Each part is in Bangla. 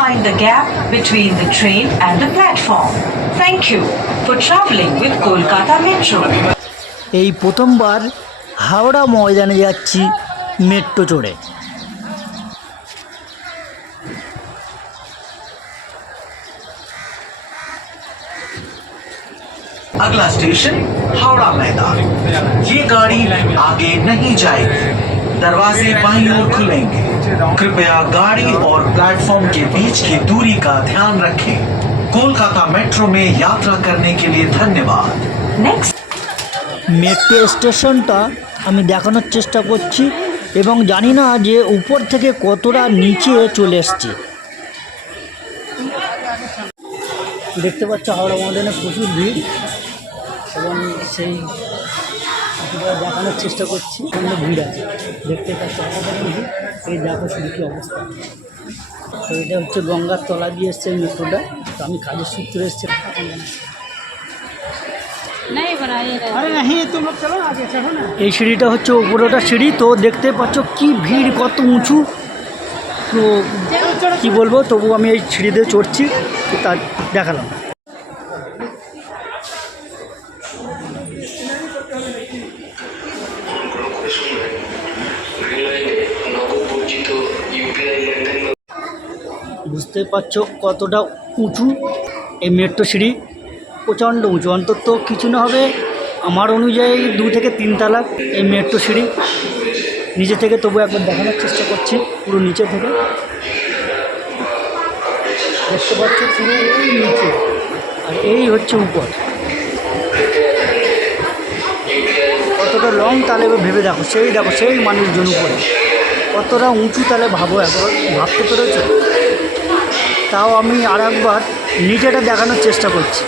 mind the gap between the train and the platform. Thank you for traveling with Kolkata Metro. এই প্রথমবার হাওড়া ময়দানে যাচ্ছি মেট্রো চড়ে। अगला स्टेशन हावड़ा मैदान। ये गाड़ी आगे नहीं जाएगी, दरवाजे बाईं ओर खुलेंगे। कृपया गाड़ी और प्लेटफॉर्म के बीच की दूरी का ध्यान रखें। कोलकाता मेट्रो में यात्रा करने के लिए धन्यवाद। Next মেট্রো স্টেশনটা আমি দেখানোর চেষ্টা করছি এবং জানি না যে উপর থেকে কতটা নিচে চলে এসছে। দেখতে পাচ্ছ হাওড়া ময়দানে প্রচুর ভিড় এবং সেই দেখানোর চেষ্টা করছি। এখানে ভিড় আছে, দেখতে পাচ্ছ অসাধারণ ভিড়। এই দেখো শুধু কী অবস্থা। তো এটা হচ্ছে গঙ্গার তলা দিয়ে এসছে মেট্রোটা। তো আমি কাজের সূত্রে এসছি। এই সিঁড়িটা হচ্ছে উপরটা সিঁড়ি। তো দেখতে পাচ্ছ কি ভিড়, কত উঁচু। তো কি বলবো, তবু আমি এই সিঁড়িতে চড়ছি, তো তা দেখালাম। বুঝতে পারছো কতটা উঁচু এই মেট্রো সিঁড়ি, প্রচণ্ড উঁচু। অন্তত কিছু না হবে আমার অনুযায়ী 2 থেকে 3 তলা এই মেট্রো সিঁড়ি। নিচে থেকে তবু একবার দেখানোর চেষ্টা করছি, পুরো নিচে থেকে দেখতে পাচ্ছি পুরো এই নিচে, আর এই হচ্ছে উপর। কতটা লং তাহলে ভেবে দেখো, সেই মানুষজন উপরে কতটা উঁচু, তাহলে ভাবো, একবার ভাবতে পেরেছো। তাও আমি আর একবার নিচেটা দেখানোর চেষ্টা করছি।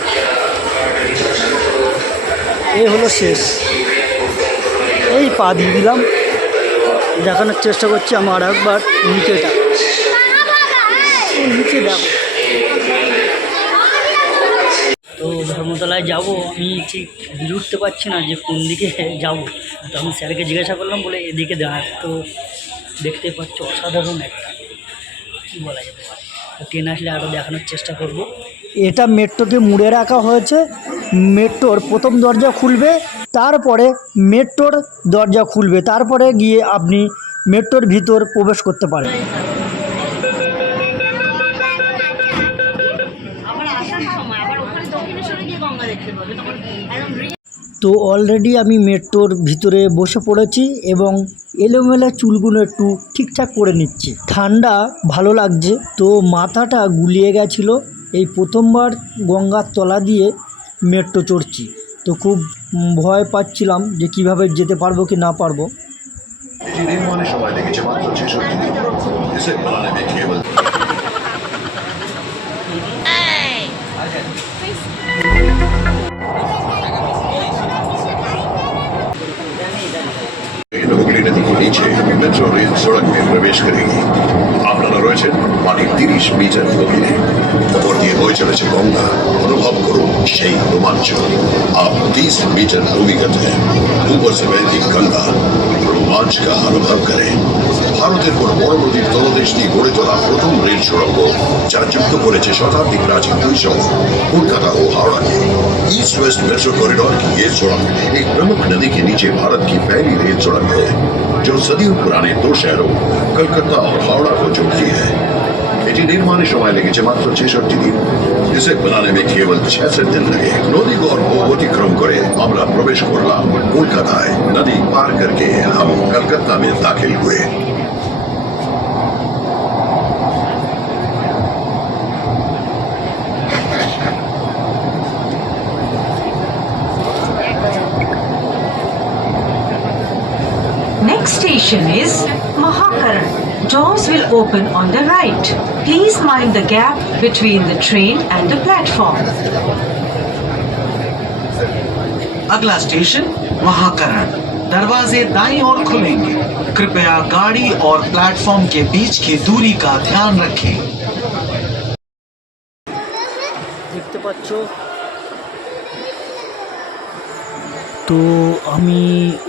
এই হলো শেষ, এই পা দিয়ে দিলাম, দেখানোর চেষ্টা করছি আমি আর একবার নিচেটা। নিচে দেখো। তো ধর্মতলায় যাব, আমি ঠিক বুঝে উঠতে পারছি না যে কোন দিকে যাব। তো আমি স্যারকে জিজ্ঞাসা করলাম, বলে এদিকে দাঁড়ায়। তো দেখতে পাচ্ছ অসাধারণ একটা, কী বলা যাবে, ট্রেন আসলে আরও দেখানোর চেষ্টা করব। এটা মেট্রোকে মুড়ে রাখা হয়েছে। মেট্রোর প্রথম দরজা খুলবে, তারপরে মেট্রোর দরজা খুলবে, তারপরে গিয়ে আপনি মেট্রোর ভিতর প্রবেশ করতে পারেন। তো অলরেডি আমি মেট্রোর ভিতরে বসে পড়েছি এবং এলোমেলো চুলগুলো একটু ঠিকঠাক করে নিচ্ছি। ঠান্ডা ভালো লাগছে, তো মাথাটা গুলিয়ে গেছিলো। এই প্রথমবার গঙ্গার তলা দিয়ে মেট্রো চড়ছি, তো খুব ভয় পাচ্ছিলাম যে কিভাবে যেতে পারবো কি না পারবো। हुगली नदी के नीचे मेट्रो रेल सड़क में प्रवेश करेगी। আপনারা রয়েছেন মাটির 30 মিটার গভীরে। উপর দিয়ে বয়ে চলেছে গঙ্গা। অনুভব করুন সেই রোমাঞ্চ। आप 30 मीटर भूमिगत हैं। ऊपर से बहती गंगा, रोमांच का अनुभव करें। ভারতের কোন বড় নদীর তলদেশ দিয়ে গড়ে তোলা প্রথম রেল সুড়ঙ্গ, যা যুক্ত করেছে শতাব্দী প্রাচীন 2 শহর कोलकाता और हावड़ा के। ईस्ट वेस्ट मेट्रो कॉरिडोर की ये सुड़ंग एक प्रमुख नदी के नीचे भारत की पहली रेल सुड़ंग है, जो सदियों पुराने 2 शहरों कलकत्ता और हावड़ा को जोड़ती है। এটি নির্মাণের সময় লেগেছে মাত্র 66 দিন। इसे बनाने में केवल 66 दिन लगे। नदी गौर को अतिक्रम করে আমরা প্রবেশ করলাম কলকাতায়। नदी पार करके हम कलकत्ता में दाखिल हुए। Next station is Mahakaran. Doors will open on the right. Please mind the gap between the train and the platform. अगला स्टेशन महाकरण। दरवाजे दाईं ओर खुलेंगे। कृपया गाड़ी और प्लेटफॉर्म के बीच की दूरी का ध्यान रखें। দেখতে পাচ্ছ, তো আমি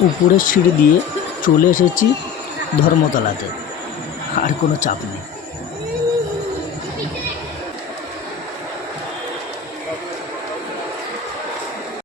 উপরের সিঁড়ি দিয়ে চলে এসেছি ধর্মতলাতে। আর কোনো চাপ নেই।